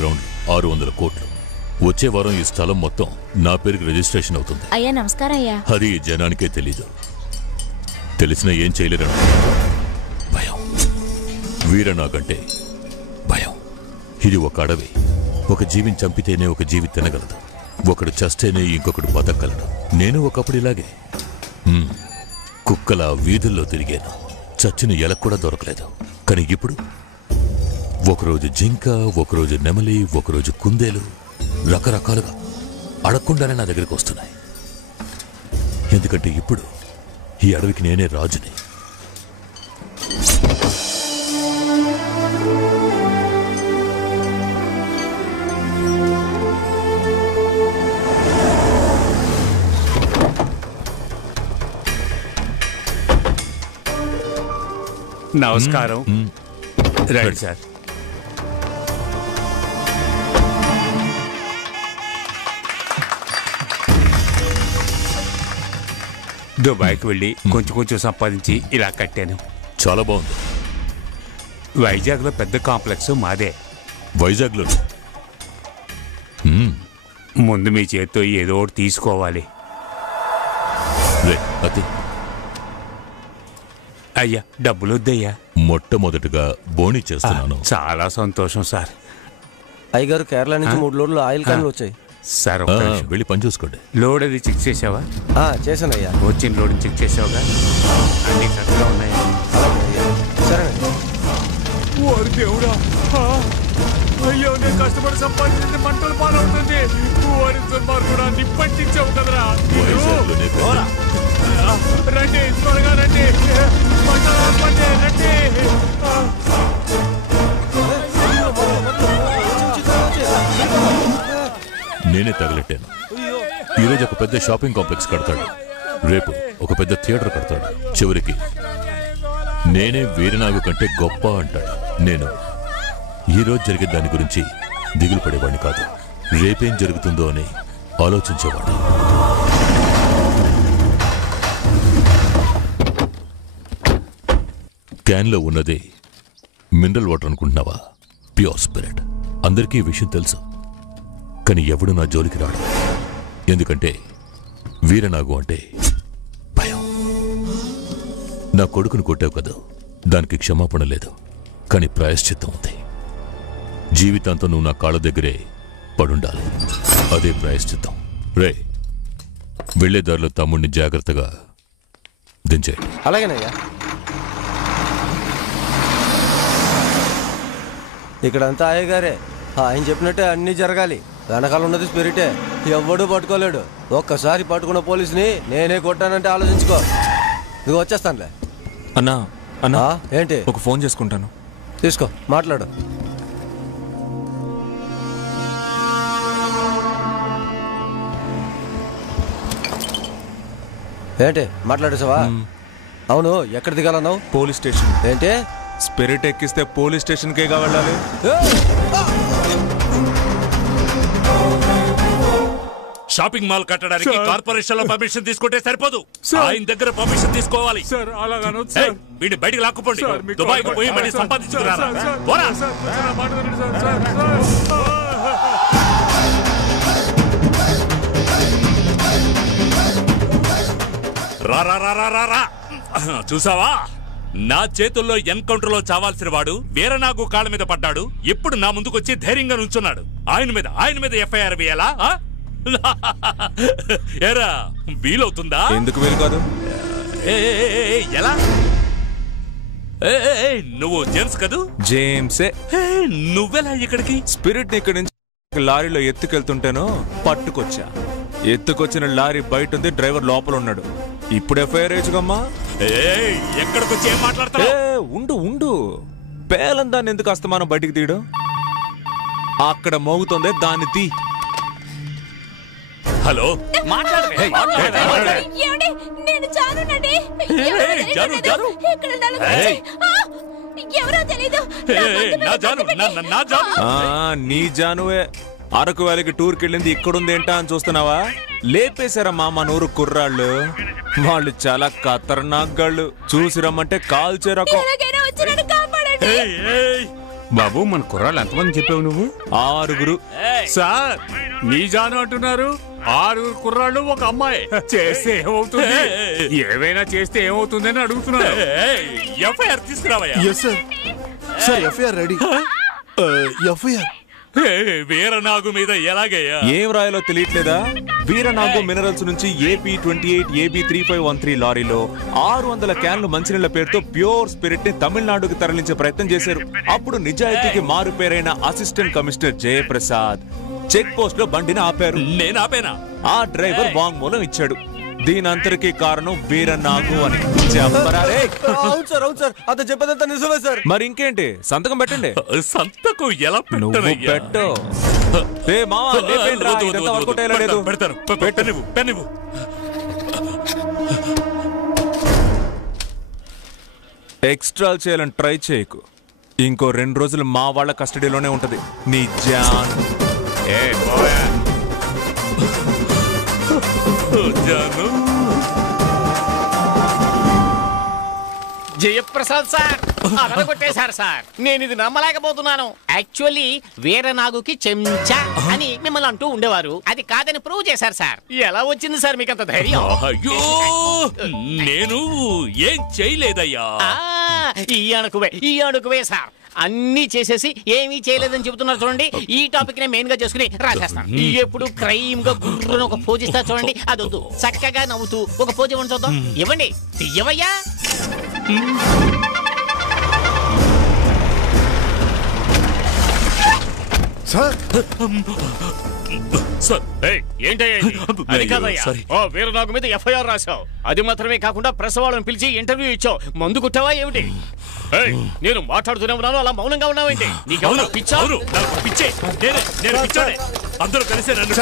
Ground 600 కోట్లు. వచ్చే వారం ఈ స్థలం మొత్తం నా పేరుకి రిజిస్ట్రేషన్ అవుతుంది. అయ్యా నమస్కారం అయ్యా. అది జనానికే తెలీదు. తెలిసినా ఏం చేయలేరు. భయం. వీరనాగంటే భయం. ఇది ఒక అడవి. ఒక జీవిని చంపితేనే ఒక జీవి తినగలదు. ఒకడు చస్తేనే ఇంకొకడు బతకగలడు. నేను ఒకప్పుడు ఇలాగే కుక్కల వీధుల్లో తిరిగాను. చచ్చిన ఎలకు కూడా దొరకలేదు. కానీ ఇప్పుడు ఒకరోజు జింక, ఒకరోజు నెమలి, ఒకరోజు కుందేలు రకరకాలుగా అడగకుండానే నా దగ్గరికి వస్తున్నాయి. ఎందుకంటే ఇప్పుడు ఈ అడవికి నేనే రాజుని. నమస్కారం. రండి సార్. దుబాయ్కి వెళ్ళి కొంచెం సంపాదించి ఇలా కట్టాను. చాలా బాగుంది. వైజాగ్లో పెద్ద కాంప్లెక్స్ మాదే. వైజాగ్లో ముందు మీ చేత్తో ఏదో ఒకటి తీసుకోవాలి. అది అయ్యా డబ్బులు వద్దయ్యా. మొట్టమొదటిగా బోని చేస్తున్నాను. చాలా సంతోషం సార్. అయ్యగారు కేరళ నుంచి 3 లోడ్లు ఆయిల్ క్యాన్లు వచ్చాయి సార్. వెళ్ళి పని చూసుకోండి. లోడ్ అది చెక్ చేసావా? చేశానయ్యా. వచ్చిన లోడ్ చెక్ చేసావుగా? అన్ని కరెక్ట్గా ఉన్నాయా? సరేనండి. దేవుడా, అయ్యో నేను కష్టపడి సంపాదించిన మంటలు పాలవుతుంది. కూడా నిప్పట్టించావు కదరా. రండి త్వరగా రండి. మంటలు ఆపండి, రండి. నేనే తగలెట్టాను. ఈరోజు ఒక పెద్ద షాపింగ్ కాంప్లెక్స్ కడతాడు. రేపు ఒక పెద్ద థియేటర్ కడతాడు. చివరికి నేనే వీరనాగు కంటే గొప్ప అంటాడు. నేను ఈరోజు జరిగే దాని గురించి దిగులు పడేవాడిని కాదు. రేపేం జరుగుతుందో అని ఆలోచించేవాడు. క్యాన్లో ఉన్నది మినరల్ వాటర్ అనుకుంటున్నావా? Pure spirit. అందరికీ ఈ విషయం తెలుసు. కానీ ఎవడు నా జోలికి రాడు. ఎందుకంటే వీరనాగు అంటే భయం. నా కొడుకును కొట్టావు కదా, దానికి క్షమాపణ లేదు. కానీ ప్రాయశ్చిత్తం ఉంది. జీవితాంతం నువ్వు నా కాళ్ళ దగ్గరే పడుండాలి. అదే ప్రాయశ్చిత్తం. రే, వెళ్లే దారిలో తమ్ముడిని జాగ్రత్తగా దించేయండి. అలాగేనయ్యా. ఇక్కడంతా అయ్యగారే. ఆయన చెప్పినట్టే అన్నీ జరగాలి. వెనకాల ఉన్నది స్పిరిటే. ఎవడూ పట్టుకోలేడు. ఒక్కసారి పట్టుకున్న పోలీసుని నేనే కొట్టానంటే ఆలోచించుకో. ఇదిగో వచ్చేస్తానులే. అన్నా అన్నా ఏంటి? ఒక ఫోన్ చేసుకుంటాను. తీసుకో, మాట్లాడు. ఏంటి మాట్లాడేసావా? అవును, ఎక్కడ దిగాలన్నావు? Police station. ఏంటి? స్పిరిట్ ఎక్కిస్తే పోలీస్ స్టేషన్కే వెళ్ళాలి. షాపింగ్ మాల్ కట్టడానికి కార్పొరేషన్ లో పర్మిషన్ తీసుకుంటే సరిపోదు. ఆయన దగ్గర పర్మిషన్ తీసుకోవాలి. వీడిని బయటికి లాక్కుపోండి. దుబాయ్ కు పోయి మళ్ళీ సంపాదించుకున్నారా? రా చూసావా? నా చేతుల్లో ఎన్కౌంటర్ లో చావాల్సిన వాడు వీరనాగు కాళ్ళ మీద పడ్డాడు. ఇప్పుడు నా ముందుకొచ్చి ధైర్యంగా నుంచున్నాడు. ఆయన మీద ఎఫ్ఐఆర్ వేయాలా? ఎరా వీలవుతుందా? ఎందుకు వీలు కాదు? ఎలా? నువ్వు జేమ్స్ కదూ? జేమ్సే. నువ్వెలా ఇక్కడికి? స్పిరిట్ ఇక్కడి నుంచి లారీలో ఎత్తుకెళ్తుంటేనో పట్టుకొచ్చా. ఎత్తుకొచ్చిన లారీ బయట ఉంది, డ్రైవర్ లోపల ఉన్నాడు. ఇప్పుడు ఎఫ్ఐఆర్ వేయచ్చుగమ్మా. ఎక్కడికొచ్చి ఏం మాట్లాడతావు? ఉండు పేలం దాన్ని ఎందుకు అస్తమానం బయటికి తీయడం? అక్కడ మోగుతుందే దాన్ని తీ. హలో, నీ జానువే. అరకు వ్యాలీకి టూర్కి వెళ్ళింది ఇక్కడుందేంటా అని చూస్తున్నావా? లేపేశారమ్మా మా నూరు కుర్రాళ్ళు. వాళ్ళు చాలా ఖతర్నాక్ గాళ్ళు. చూసి రమ్మంటే కాల్చే రకం. బాబు మన కుర్రాళ్ళు ఎంతమంది చెప్పావు నువ్వు? 6. సార్ నీ జాను అంటున్నారు. 6 కుర్రాళ్ళు ఒక అమ్మాయి చేస్తే ఏమవుతుంది? ఏమైనా చేస్తే ఏమవుతుందని అడుగుతున్నారు. ఎఫ్ఐఆర్ తీసుకురావయ్యా. Yes sir. Sir FIR ready. FIR Veeranagu మీద ఎలాగయ్యా? ఏం రాయాలో తెలియట్లేదా? వీరనాగు మినరల్స్ నుంచి AP 28 AB 3513 లారీలో 600 క్యాన్లు మంచినీళ్ల పేరుతో ప్యూర్ స్పిరిట్ ని తమిళనాడుకి తరలించే ప్రయత్నం చేశారు. అప్పుడు నిజాయితీకి మారు పేరైన assistant commissioner Jayaprasad check post లో బండిని ఆపారు. నేను ఆపేనా? ఆ డ్రైవర్ వాంగ్మూలం ఇచ్చాడు. దీనంతటికీ కారణం వీరనాగు అని చెప్పరా రే? అవును సార్ అతను చెప్పేదంతా నిజమే సార్. మరి ఇంకేంటి, సంతకం పెట్టండి. సంతకం ఎలా నువ్వు పెట్టు. రే మావా, లేపేంట్రా, ఇదంతా వర్కౌట్ అయ్యేలా లేదు. పెడతాను. పెన్నివ్వు. ఎక్స్ట్రా చేయాలని ట్రై చేయకు. ఇంకో 2 రోజులు మా వాళ్ళ కస్టడీలోనే ఉంటది నీ జాన్. జాను జయప్రసాద్ సార్ అదరగొట్టేశారు సార్. నేను ఇది నమ్మలేకపోతున్నాను. యాక్చువల్లీ వీరనాగుకి చెంచా అని మిమ్మల్ని అంటూ ఉండేవారు. అది కాదని ప్రూవ్ చేశారు సార్. ఎలా వచ్చింది సార్ మీకంత ధైర్యం? అయ్యో, నేను ఏం చేయలేదయ్యా. ఈ అణుకువే సార్. అన్ని చేసేసి ఏమీ చేయలేదని చెబుతున్నారు చూడండి. ఈ టాపిక్ నే మెయిన్ గా చేసుకుని రాసేస్తాను. ఎప్పుడు క్రైమ్ గా గుర్రును ఒక పోజ్ ఇస్తారు చూడండి, అదొద్దు. చక్కగా నవ్వుతూ ఒక పోజ్ ఇవ్వండి చూద్దాం. ఇవ్వండి, తీయవయ్యా. సార్ అది కాదయ్యా, వీరనాగు మీద FIR రాశావు. అది మాత్రమే కాకుండా ప్రెస్ వాళ్ళని పిలిచి ఇంటర్వ్యూ ఇచ్చావు. మందు కుట్టావా ఏమిటి? నేను మాట్లాడుతూనే ఉన్నాను, అలా మౌనంగా ఉన్నావేంటి? నీకెవరు పిచ్చా? అందరూ కలిసి నన్ను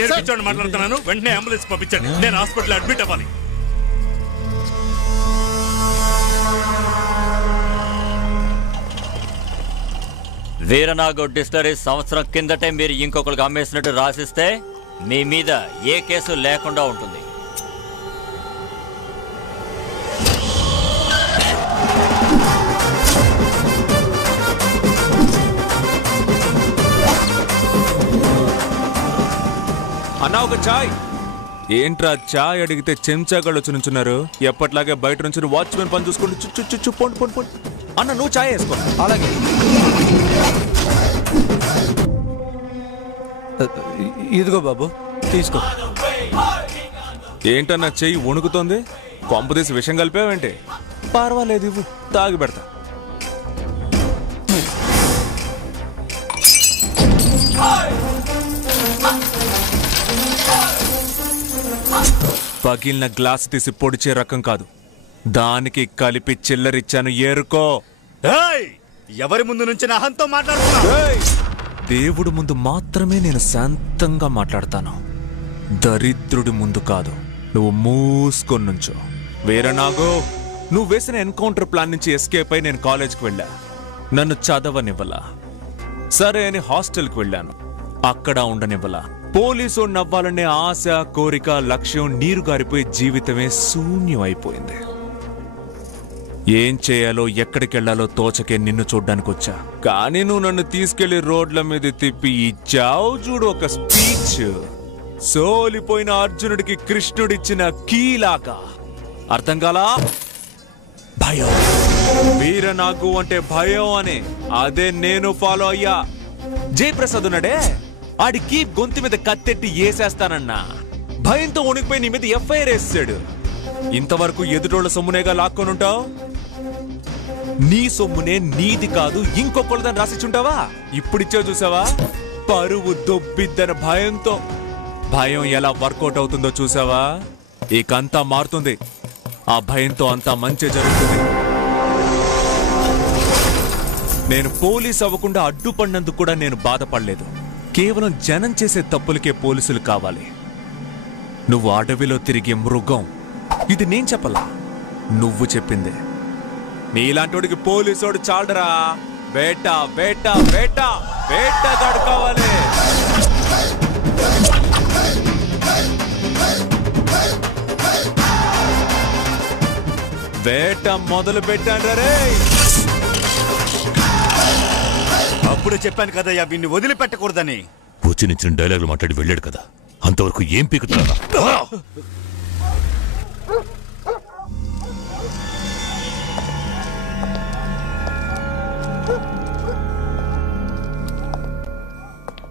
నేను పిచ్చోడిని మాట్లాడుతున్నాను. వెంటనే అంబులెన్స్ పంపించండి. నేను హాస్పిటల్ అడ్మిట్ అవ్వాలి. వీరనాగు డిస్టరీ సంవత్సరం కిందటే మీరు ఇంకొకరికి అమ్మేసినట్టు రాసిస్తే మీ మీద ఏ కేసు లేకుండా ఉంటుంది. అన్నా ఒక చాయ్. ఏంట్రా చాయ్ అడిగితే చెంచాగాళ్ళు వచ్చి నుంచున్నారు. ఎప్పట్లాగే బయట నుంచి వాచ్మెన్ పని చూసుకుంటూ చుచ్చు పొండి. అన్న నువ్వు చాయ్ వేసుకో. అలాగే. ఇదిగో బాబు తీసుకో. ఏంటన్నా చెయ్యి వణుకుతోంది? కొంపదీసి విషం కలిపావేంటి? పర్వాలేదు, ఇవ్వు, తాగి పెడతా. పగిలిన గ్లాస్ తీసి పొడిచే రకం కాదు, దానికి కలిపి చిల్లరిచ్చాను, ఏరుకో. ఎవరి ముందు నుంచి అహంతో మాట్లాడుతున్నా? దేవుడు ముందు మాత్రమే నేను శాంతంగా మాట్లాడతాను, దరిద్రుడి ముందు కాదు. నువ్వు మూసుకొని నుంచో. వీరనాగు, నువ్వు వేసిన ఎన్కౌంటర్ ప్లాన్ నుంచి ఎస్కేప్ అయి నేను కాలేజ్కి వెళ్ళా. నన్ను చదవనివ్వలా. సరే అని హాస్టల్కి వెళ్ళాను, అక్కడ ఉండనివ్వలా. పోలీసు నవ్వాలనే ఆశ, కోరిక, లక్ష్యం నీరు గారిపోయి జీవితమే శూన్యం అయిపోయింది. ఏం చేయాలో ఎక్కడికి వెళ్లాలో తోచకే నిన్ను చూడ్డానికి వచ్చా. కానీ నువ్వు నన్ను తీసుకెళ్లి రోడ్ల మీద తిప్పి ఇచ్చావు చూడు ఒక స్పీచ్. సోలిపోయిన అర్జునుడికి కృష్ణుడిచ్చిన కీలాగా. అర్థం కాలా? భయం. వీరనాగు అంటే భయం అని, అదే నేను ఫాలో అయ్యా. జయప్రసాద్ ఉన్నాడే, ఆడికి గొంతు మీద కత్తెట్టి ఏసేస్తానన్నా. భయంతో వణికిపోయి నీ మీద FIR వేసాడు. ఇంతవరకు ఎదుటోళ్ల సొమ్మునేగా లాక్కొనుంటావు. నీ సొమ్మునే నీది కాదు ఇంకొకళ్ళదని రాసిచ్చుంటావా? ఇప్పుడిచ్చావు చూసావా? పరువు దొబ్బిద్దన భయంతో. భయం ఎలా వర్కౌట్ అవుతుందో చూసావా? ఇకంతా మారుతుంది. ఆ భయంతో అంతా మంచి జరుగుతుంది. నేను పోలీస్ అవ్వకుండా అడ్డుపడినందుకు కూడా నేను బాధపడలేదు. కేవలం జనం చేసే తప్పులకే పోలీసులు కావాలి. నువ్వు అడవిలో తిరిగే మృగం. ఇది నేను చెప్పలా, నువ్వు చెప్పిందే. నీలాంటోడికి పోలీసోడు చాలరా. వేట వేట వేట వేటగాడు కావాలి. వేట మొదలు పెట్టండి రే. అప్పుడే చెప్పాను కదయ్యా వీన్ని వదిలిపెట్టకూడదని. వచ్చి నిచ్చిన డైలాగులు మాట్లాడి వెళ్ళాడు కదా, అంతవరకు ఏం పీకుతున్నా?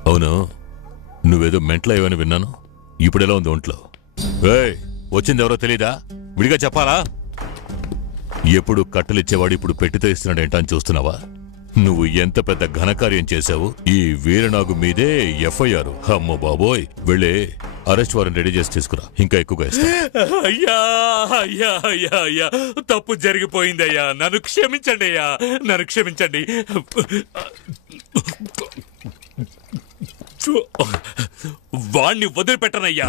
అవును, నువ్వేదో మెంట్లో ఏమైనా విన్నాను. ఇప్పుడు ఎలా ఉంది ఒంట్లో? వచ్చింది ఎవరో తెలీదా? విడిగా చెప్పాలా? ఎప్పుడు కట్టలిచ్చేవాడు ఇప్పుడు పెట్టితో ఇస్తున్నాడేంటా అని చూస్తున్నావా? నువ్వు ఎంత పెద్ద ఘనకార్యం చేశావు. ఈ వీరనాగు మీదే ఎఫ్ఐఆర్. అమ్మో బాబోయ్, వెళ్ళి అరెస్ట్ వారెంట్ రెడీ చేసి తీసుకురా, ఇంకా ఎక్కువగా ఇస్తా. అయ్యా అయ్యా అయ్యా అయ్యా, తప్పు జరిగిపోయిందయ్యా, నన్ను క్షమించండి అయ్యా, నన్ను క్షమించండి. వాణ్ణి వదిలిపెట్టనయ్యా.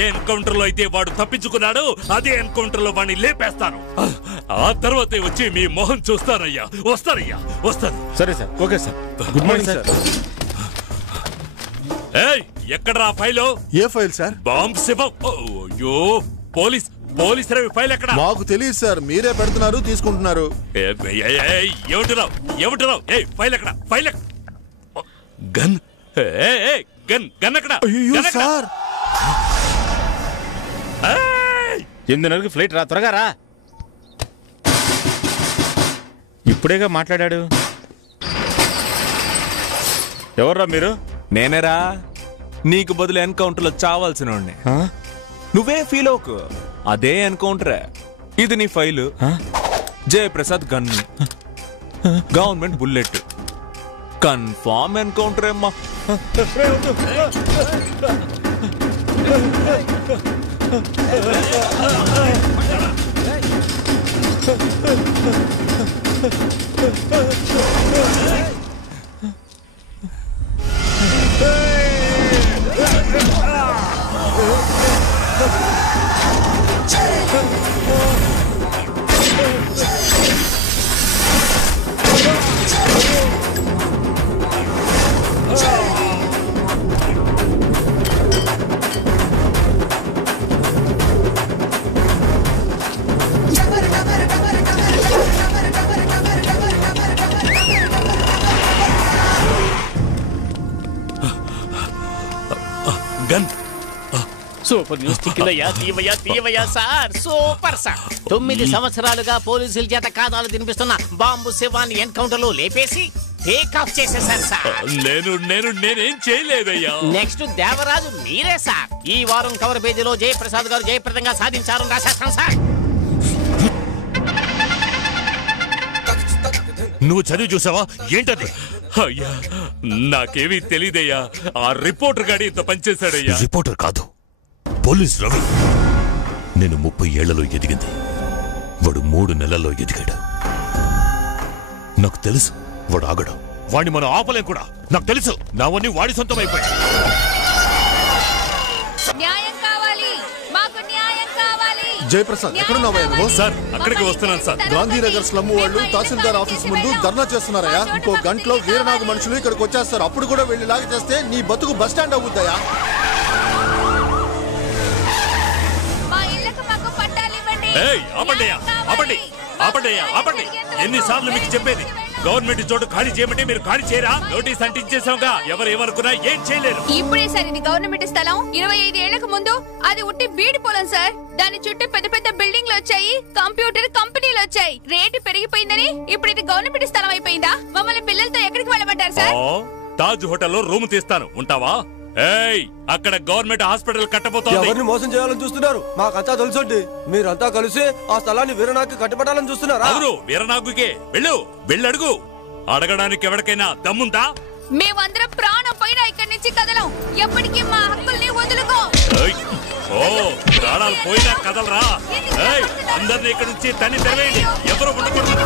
ఏ ఎన్కౌంటర్ లో అయితే వాడు తప్పించుకున్నాడో అదే ఎన్కౌంటర్ లో వాణ్ణి లేపేస్తాను. ఆ తర్వాతే వచ్చి మీ మొహం చూస్తానయ్యా. వస్తానయ్యా, వస్తాను. సరే sir, okay sir. Good morning sir. ఏయ్, ఎక్కడరా ఫైలు? ఏ ఫైల్ సార్? బాంబ్ శివం. అయ్యో, పోలీస్ రవి ఫైల్ ఎక్కడ? మాకు తెలియదు సార్, మీరే పెడుతున్నారు తీసుకుంటున్నారు. ఏమంటున్నావు ఏమంటున్నావు? ఏ ఫైల్ ఎక్కడ? ఫైల్ ఎక్కడ? గన్ గన్ ఎక్కడ? అయ్యో సార్, 8:30కి ఫ్లైట్ రా, త్వరగా రా. ఇప్పుడేగా మాట్లాడాడు. ఎవర్రా మీరు? నేనేరా, నీకు బదులు ఎన్కౌంటర్ లో చావాల్సిన వాడిని. నువ్వే ఫీల్ అవుకు, అదే ఎన్కౌంటరే. ఇది నీ file. Jayaprasad gun, government bullet. Confirm encounter ఏమ్మా. గన్ సూపర్ న్యూస్ చిక్కిందయ్యా. తీవయ్యా సార్, సూపర్ సార్. 9 సంవత్సరాలుగా పోలీసుల చేత కాదాలు తినిపిస్తున్న బాంబు శివాన్ని ఎన్కౌంటర్ లో లేపేసి టేక్ ఆఫ్ చేసేసారు సార్. నేనేం చేయలేదయ్యా. నెక్స్ట్ దేవరాజు మీరే సార్. ఈ వారం కవర్ పేజీలో జయప్రసాద్ గారు జయప్రదంగా సాధించారు రాసేస్తాం సార్. నువ్వు చదివి చూసావా? ఏంటది? అయ్యా, నాకేమీ తెలీదయ్యా. ఆ రిపోర్టర్ గాడి ఇంత పనిచేశాడయ్యా. రిపోర్టర్ కాదు, పోలీస్ రవి. నేను 30 ఏళ్లలో ఎదిగింది, వాడు 3 నెలల్లో ఎదిగాడు. నాకు తెలుసు వాడు ఆగడు. వాడిని మనం ఆపలేం కూడా. నాకు తెలుసు, నావన్నీ వాడి సొంతం అయిపోయాయి. జయప్రసాద్ ఎక్కడున్నావా నువ్వు? సార్, అక్కడికి వస్తున్నాను సార్. గాంధీనగర్ స్లమ్ వాళ్ళు తహసీల్దార్ ఆఫీస్ ముందు ధర్నా చేస్తున్నారయ్యా. ఇంకో గంటలో వీరనాగు మనుషులు ఇక్కడికి వచ్చేస్తారు. అప్పుడు కూడా వెళ్ళి లాగి చేస్తే నీ బతుకు బస్ స్టాండ్ అవుతాయా? ఆపండి. ఎన్నిసార్లు మీకు చెప్పేది? గవర్నమెంట్ చోటు ఖాళీ చేయమంటే మీరు ఖాళీ చేయరా? నోటీస్ అంటించేసాంగా, ఎవరు ఏమనుకున్నా ఏం చేయలేరు. ఇప్పుడే సార్ ఇది గవర్నమెంట్ స్థలం. 25 ఏళ్లకు ముందు అది ఉట్టి బీడి పొలం సార్. దాని చుట్టూ పెద్ద పెద్ద బిల్డింగ్లు వచ్చాయి, కంప్యూటర్ కంపెనీలు వచ్చాయి. రేటు పెరిగిపోయిందని ఇప్పుడు ఇది గవర్నమెంట్ స్థలం అయిపోయిందా? మమ్మల్ని పిల్లలతో ఎక్కడికి వెళ్ళమంటారు సార్? తాజ్ హోటల్లో రూమ్ తీస్తాను, ఉంటావా? ఏయ్, అక్కడ గవర్నమెంట్ హాస్పిటల్ కట్టబోతోంది. ఎవరిని మోసం చేయాలని చూస్తున్నారు? మాకంతా తెలుసండి. మీరంతా కలిసి ఆ స్థలాన్ని వీరనాగుకి కట్టబెట్టాలని చూస్తున్నారా? అవును, వీరనాగుకే. వెళ్ళడుగు. అడగడానికి ఎవరికైనా దమ్ముందా? మేమందరం ప్రాణం పైన ఇక్కడి నుంచి కదలం. ఎప్పటికీ మా హక్కుల్ని వదులుకో. ప్రాణాలు పోయినా కదలరా. అందరినీ ఇక్కడ నుంచి తన్ని తెరవేయండి. ఎవరు ఉండకూడదు.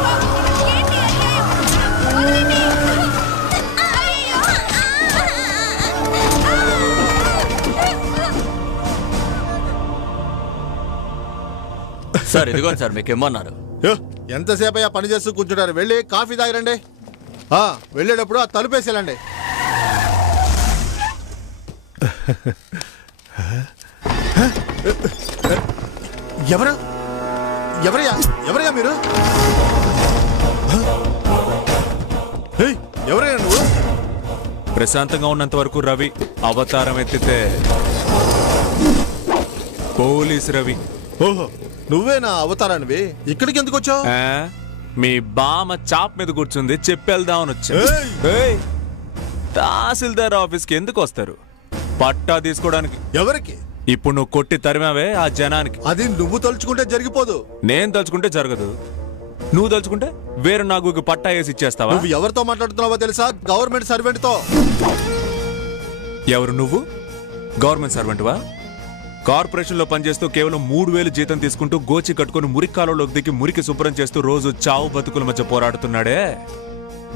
సార్ ఇదిగోండి సార్, మీకు ఇమ్మన్నారు. ఎంతసేపు అయ్యా పని చేస్తూ కూర్చుంటారు? వెళ్ళి కాఫీ తాగిరండి. వెళ్ళేటప్పుడు ఆ తలుపేసేలండి. ఎవరయ్యా మీరు? ఎవరయ్యా నువ్వు? ప్రశాంతంగా ఉన్నంత వరకు రవి, అవతారం ఎత్తితే పోలీస్ రవి. ఓహో, నువ్వే నా అవతారానివి. ఇక్కడికి ఎందుకు వచ్చావు? మీ బామ చాప్ మీద కూర్చుంది, చెప్పేద్దామని వచ్చా. తహసీల్దార్ ఆఫీస్కి ఎందుకు వస్తారు? పట్టా తీసుకోవడానికి. ఎవరికి? ఇప్పుడు నువ్వు కొట్టి తరిమావే ఆ జనానికి. అది నువ్వు తలుచుకుంటే జరిగిపోదు. నేను తలుచుకుంటే జరగదు. నువ్వు తలుచుకుంటే వేరే నాకు పట్టా వేసి ఇచ్చేస్తావా? నువ్వు ఎవరితో మాట్లాడుతున్నావో తెలుసా? గవర్నమెంట్ సర్వెంట్ తో. ఎవరు నువ్వు? గవర్నమెంట్ సర్వెంట్వా? కార్పొరేషన్ లో పనిచేస్తూ కేవలం 3000 జీతం తీసుకుంటూ గోచి కట్టుకుని మురికాలంలోకి దిగి మురికి శుభ్రం చేస్తూ రోజు చావు బతుకుల మధ్య పోరాడుతున్నాడే,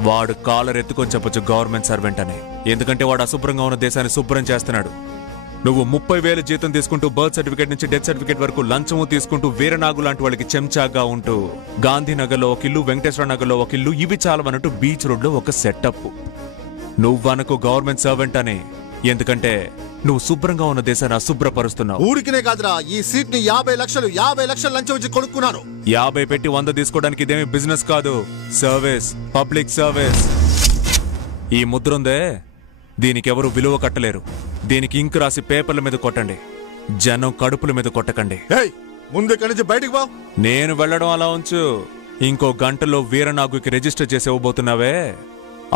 వాడు కాలర్ ఎత్తుకొని చెప్పొచ్చు గవర్నమెంట్ సర్వెంట్ అని. ఎందుకంటే వాడు అశుభ్రంగా ఉన్న దేశాన్ని శుభ్రం చేస్తున్నాడు. నువ్వు 30,000 జీతం తీసుకుంటూ బర్త్ సర్టిఫికేట్ నుంచి డెత్ సర్టిఫికేట్ వరకు లంచము తీసుకుంటూ వీరనాగు లాంటి వాళ్ళకి చెంచాగా ఉంటూ గాంధీనగర్లో ఒక ఇల్లు, వెంకటేశ్వర నగర్లో ఒక ఇల్లు, ఇవి చాలవన్నట్టు బీచ్ రోడ్ లో ఒక సెటప్. నువ్వనకు గవర్నమెంట్ సర్వెంట్ అని. ఎందుకంటే నువ్వు శుభ్రంగా ఉన్న దేశాన్ని అశుభ్రపరుస్తున్నావు. ఊరికినే కాదురా, ఈ సీట్ ని 50 లక్షలు లంచం ఇచ్చి కొనుక్కున్నాను. 50 పెట్టి 100 తీసుకోవడానికి ఇదేమి బిజినెస్ కాదు, సర్వీస్, పబ్లిక్ సర్వీస్. ఈ ముద్ర ఉందే, దీనికి ఎవరు విలువ కట్టలేరు. దీనికి ఇంకు రాసి పేపర్ల మీద కొట్టండి, జనం కడుపుల మీద కొట్టకండి. ముందు ఇక్కడి నుంచి బయటికి పో. నేను వెళ్ళడం అలా ఉంచు. ఇంకో గంటలో వీరనాగుకి రిజిస్టర్ చేసి ఇవ్వబోతున్నావే,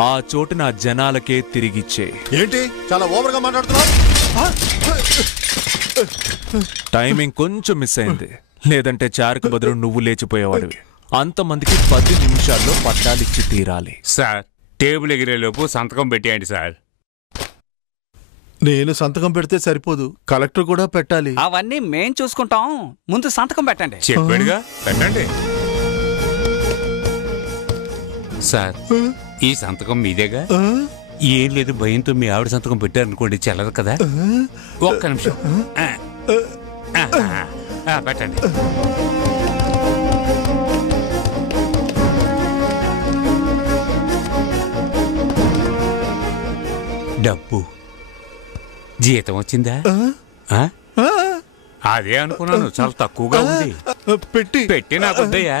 ఆ చోటు నా జనాలకే తిరిగిచ్చే. ఏంటి చాలా ఓవర్ గా మాట్లాడుతున్నావు? టైమింగ్ కొంచెం మిస్ అయింది, లేదంటే చారుకు బదులు నువ్వు లేచిపోయేవాడివి. అంతమందికి 10 నిమిషాల్లో పట్టాలిచ్చి తీరాలి. సార్, టేబుల్ ఎగిరేలోపు సంతకం పెట్టేయండి సార్. నేను సంతకం పెడితే సరిపోదు, కలెక్టర్ కూడా పెట్టాలి. అవన్నీ మేం చూసుకుంటాం, ముందు సంతకం పెట్టండి. చెప్పాడుగా, పెట్టండి సార్. ఈ సంతకం మీదేగా? ఏం లేదు, భయంతో మీ ఆవిడ సంతకం పెట్టారనుకోండి, చెల్లరు కదా. ఒక్క నిమిషం పెట్టండి. డబ్బు జీతం వచ్చిందా? అదే అనుకున్నాను, చాలా తక్కువగా ఉంది. పెట్టి నాకు వద్దయ్యా.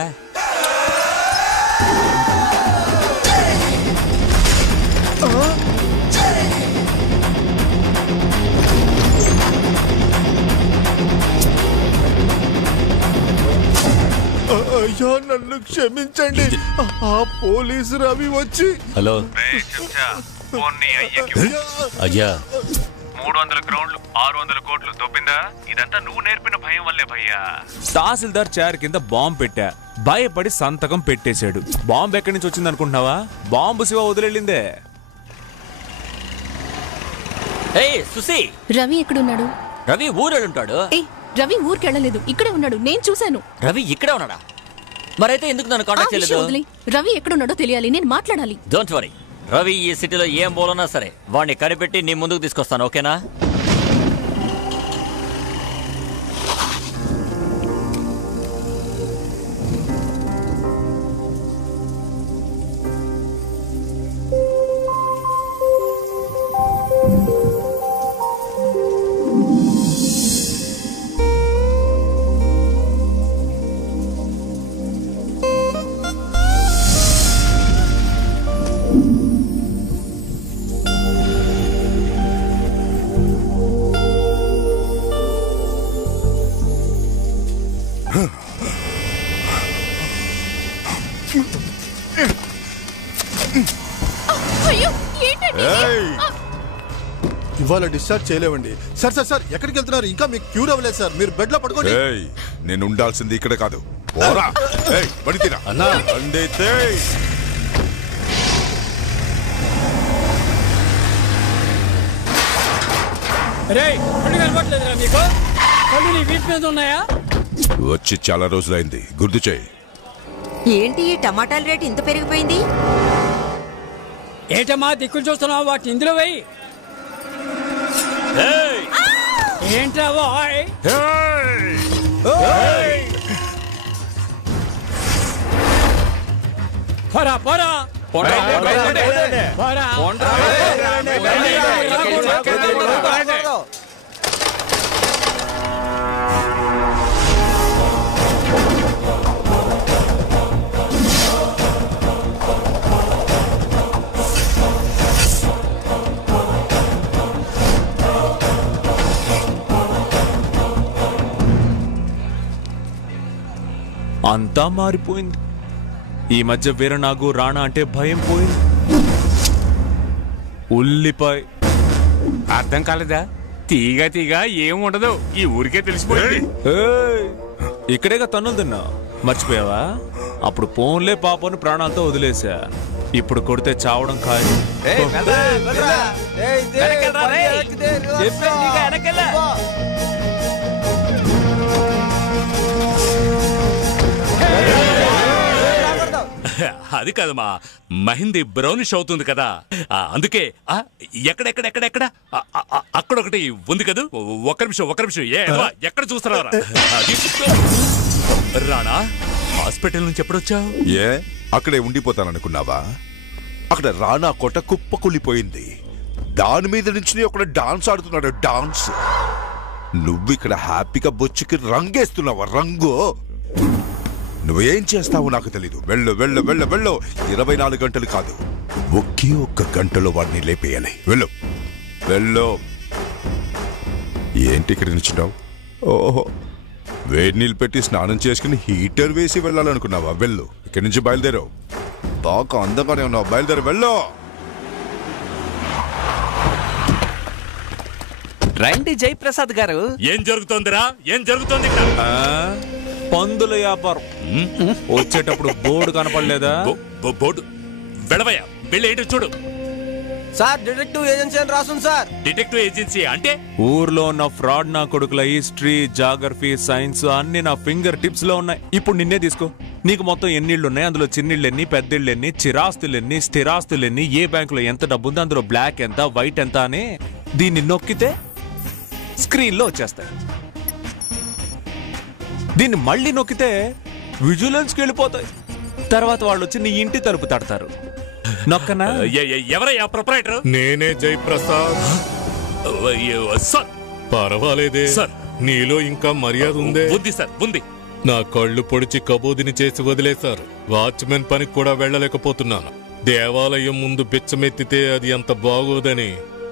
అయ్యో, నన్ను క్షమించండి. ఆ పోలీసు రవి వచ్చి, హలో అయ్యా, 300 గ్రౌండ్లు 600 కోట్లు దొబ్బిందా? ఇదంతా నువ్వు నేర్పిన భయం వల్లే భయ్యా. తహసీల్దార్ చైర్ కింద బాంబు పెట్టా, భయపడి సంతకం పెట్టేశాడు. బాంబు ఎక్కడి నుంచి వచ్చింది అనుకుంటున్నావా? బాంబు శివ వదిలేళ్ళిందే. సుసి, రవి ఎక్కడున్నాడు? రవి ఊరెళ్ళుంటాడు. రవి ఊరికెళ్ళలేదు, ఇక్కడే ఉన్నాడు, నేను చూశాను. రవి ఇక్కడే ఉన్నాడా? మరైతే ఎందుకు నన్ను కాంటాక్ట్ చేయలేదు? రవి ఎక్కడున్నాడో తెలియాలి, నేను మాట్లాడాలి. డోంట్ వరీ, రవి ఈ సిటీలో ఏం బోలన్నా సరే వాడిని కనిపెట్టి నీ ముందుకు తీసుకొస్తాను, ఓకేనా? ఇవాళ డిశ్చార్జ్ చేయలేవండి. సార్ సార్ సార్, ఎక్కడికి వెళ్తున్నారు? ఇంకా మీకు క్యూర్ అవ్వలేదు సార్, మీరు బెడ్ లో పడుకోండి. నేను ఉండాల్సింది ఇక్కడ కాదు. వచ్చి చాలా రోజులైంది, గుర్తు చేయి. ఏంటి ఈ టమాటాల రేటు ఇంత పెరిగిపోయింది? ఏటమ్మా దిక్కులు చూస్తున్నావు, వాటి ఇందులో వెయ్యి. ఏంట్రా బాయ్? పోరా పోరా అంతా మారిపోయింది. ఈ మధ్య వీరనాగు రాణా అంటే భయం పోయింది. ఉల్లిపాయ అర్థం కాలేదా? తీగ తీగ ఏం ఉండదు, ఈ ఊరికే తెలిసిపోయింది. ఇక్కడేగా తన్నులు తిన్నా, మర్చిపోయావా? అప్పుడు పోన్లే పాపను ప్రాణాలతో వదిలేసా. ఇప్పుడు కొడితే చావడం ఖాయం. అది కాదమ్మా, మహిందీ బ్రౌనిష్ అవుతుంది కదా, అందుకే ఎక్కడెక్కడెక్కడెక్కడ అక్కడొకటి ఉంది కదా. ఒక్క నిమిషం ఎక్కడ చూస్తున్నారా? రాణా, హాస్పిటల్ నుంచి ఎప్పుడొచ్చావు? ఏ అక్కడే ఉండిపోతాననుకున్నావా? అక్కడ రాణా కోట కుప్పకులిపోయింది. దాని మీద నుంచి ఒక డాన్స్ ఆడుతున్నాడు. డాన్స్. నువ్వు ఇక్కడ హ్యాపీగా బొచ్చుకి రంగేస్తున్నావా? రంగు. నువ్వేం చేస్తావో నాకు తెలీదు. వెళ్ళు వెళ్ళు వెళ్ళు వెళ్ళు. 24 గంటలు కాదు, ఒకే ఒక్క గంటలో వాడిని లేపేయాలి. వెళ్ళు వెళ్ళు. ఏంటి ఇక్కడ నిల్చున్నావు? ఓహో, వేడి నీళ్ళు పెట్టి స్నానం చేసుకుని హీటర్ వేసి వెళ్ళాలనుకున్నావా? వెళ్ళు, ఇక్కడి నుంచి బయలుదేరు. బాగా అందంగానే ఉన్నావు, బయలుదేరు. వెళ్ళు. రండి జయప్రసాద్ గారు. ఏం జరుగుతోందిరా? ఏం జరుగుతోంది ఇక్కడ? పందుల వ్యాపారం. వచ్చేటప్పుడు బోర్డు కనపడలేదా? బోర్డు వెళ్ళవయ్యా, వెళ్ళి ఏంటో చూడు. సార్, డిటెక్టివ్ ఏజెన్సీ అని రాసుంది సార్. డిటెక్టివ్ ఏజెన్సీ అంటే? ఊర్లో ఉన్న ఫ్రాడ్ నా కొడుకుల హిస్టరీ, జాగ్రఫీ, సైన్స్ అన్ని నా ఫింగర్ టిప్స్ లో ఉన్నాయి. ఇప్పుడు నిన్నే తీసుకో. నీకు మొత్తం ఎన్నిళ్ళు ఉన్నాయి, అందులో చిన్నిళ్ళెన్ని, పెద్దిళ్ళెన్ని, చిరాస్తులెన్ని, స్థిరాస్తులెన్ని, ఏ బ్యాంకులో ఎంత డబ్బు ఉంది, అందులో బ్లాక్ ఎంత, వైట్ ఎంత అని దీన్ని నొక్కితే స్క్రీన్ లో వచ్చేస్తాయి. దీన్ని మళ్ళీ నొక్కితే విజిలెన్స్ కి వెళ్ళిపోతాయి. తర్వాత వాళ్ళు వచ్చి నీ ఇంటి తలుపు తడతారు. నొక్కనా? ఎవరయ్యా ప్రొపరైటర్? నేనే జయప్రసాద్. సార్ పర్వాలేదే సార్, నీలో ఇంకా మర్యాద ఉందే? ఉంది సార్, ఉంది. నా కళ్ళు పొడిచి కబూదిని చేసి వదిలేశారు. వాచ్మెన్ పనికి కూడా వెళ్ళలేకపోతున్నాను. దేవాలయం ముందు బిచ్చమెత్తితే అది అంత బాగోదని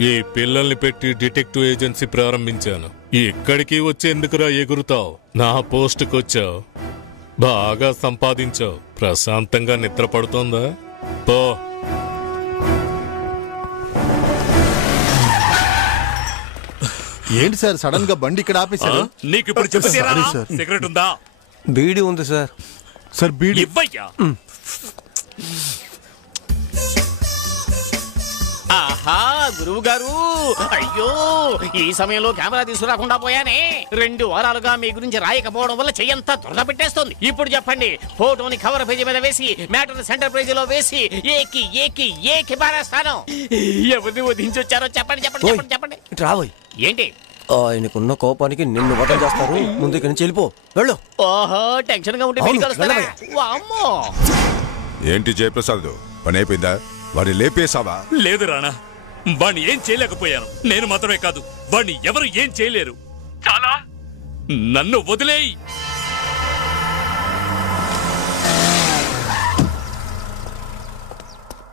ఈ పిల్లల్ని పెట్టి డిటెక్టివ్ ఏజెన్సీ ప్రారంభించాను. ఇక్కడికి వచ్చేందుకురా ఎగురుతావు? నా పోస్టుకొచ్చావు, బాగా సంపాదించావు, ప్రశాంతంగా నిద్ర పడుతోందా? పో. ఏంటి సార్ సడన్ గా బండి ఇక్కడ ఆపేశారు? నీకు ఇప్పుడు చెప్పేరా? సిగరెట్ ఉందా? బీడీ ఉంది సార్. సార్ బీడీ ఇవ్వయ్యా. ఆహా, గురువు గారు, అయ్యో ఈ సమయంలో కెమెరా తీసుకురాకుండా పోయానే. 2 వారాలుగా మీ గురించి రాయకపోవడం వల్ల చెయ్యంతా దురద పెట్టేస్తుంది. ఇప్పుడు చెప్పండి, ఫోటోని కవర్ పేజీ మీద వేసి మ్యాటర్ సెంటర్ పేజీలో వేసి ఏకి పారేస్తాను. ఎవరిని వధించొచ్చారో చెప్పండి చెప్పండి చెప్పండి చెప్పండి. రాబోయ్. ఏంటి? ఆయనకున్న కోపానికి నిన్ను వదలు చేస్తారు. ముందు ఇక్కడి నుంచి వెళ్ళిపో. వెళ్ళు. ఓహో, టెన్షన్ గా ఉంటే మీరు కలుస్తారా? వామ్మో. ఏంటి జయప్రసాద్, పని అయిపోయిందా? వాడిని లేపేశావా? లేదు రాణా, వాణ్ణి ఏం చేయలేకపోయాను. నేను మాత్రమే కాదు, వాణ్ణి ఎవరు ఏం చేయలేరు. చాలా నన్ను వదిలేయి.